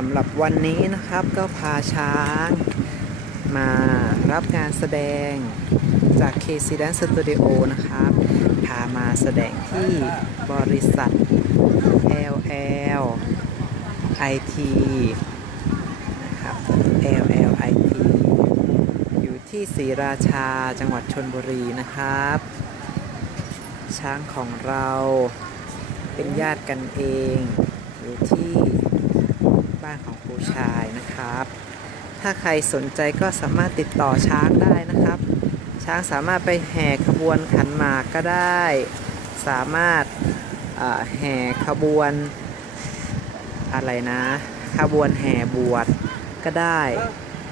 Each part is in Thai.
สำหรับวันนี้นะครับก็พาช้างมารับงานแสดงจาก KC Dance Studio นะครับ พามาแสดงที่บริษัท LL IT นะครับ LL IT อยู่ที่ศรีราชาจังหวัดชนบุรีนะครับ ช้างของเราเป็นญาติกันเองอยู่ที่ บูชายนะครับ ถ้าใครสนใจก็สามารถติดต่อช้างได้นะครับ ช้างสามารถไปแห่ขบวนขันหมากก็ได้ สามารถแห่ขบวนอะไรนะ ขบวนแห่บวชก็ได้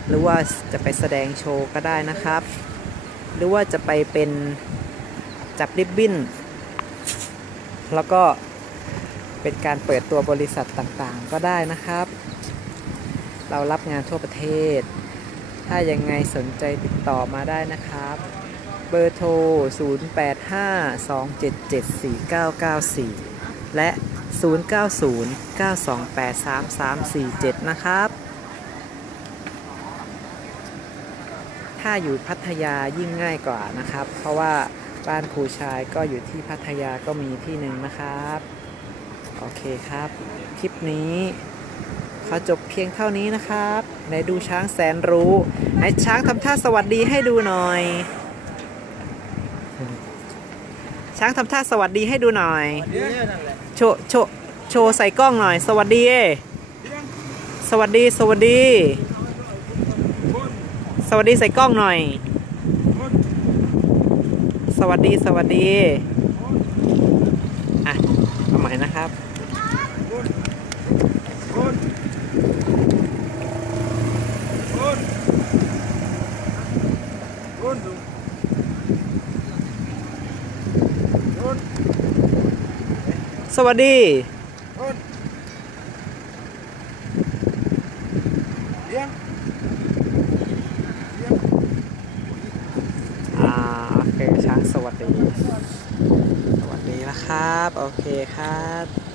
หรือว่าจะไปแสดงโชว์ก็ได้นะครับ หรือว่าจะไปเป็นจับริบบิ้น แล้วก็เป็นการเปิดตัวบริษัทต่างๆ ก็ได้นะครับ เรารับงานทั่วประเทศ ถ้ายังไงสนใจติดต่อมาได้นะครับ เบอร์โทร 0852774994 และ 0909283347 นะครับ ถ้าอยู่พัทยายิ่งง่ายกว่านะครับ เพราะว่าบ้านครูชายก็อยู่ที่พัทยาก็มีที่หนึ่งนะครับ โอเคครับ คลิปนี้ ขอจบเพียงเท่านี้นะครับในดูช้างแสนรู้ให้ช้างทำท่าสวัสดีให้ดูหน่อย ช้างทำท่าสวัสดีให้ดูหน่อย โชว์โชว์โชว์ใส่กล้องหน่อย สวัสดี สวัสดีสวัสดี สวัสดีใส่กล้องหน่อย สวัสดีสวัสดี อะเอาใหม่นะครับ สวัสดีอ่าโอเคช้างสวัสดี สวัสดีนะครับ โอเคครับ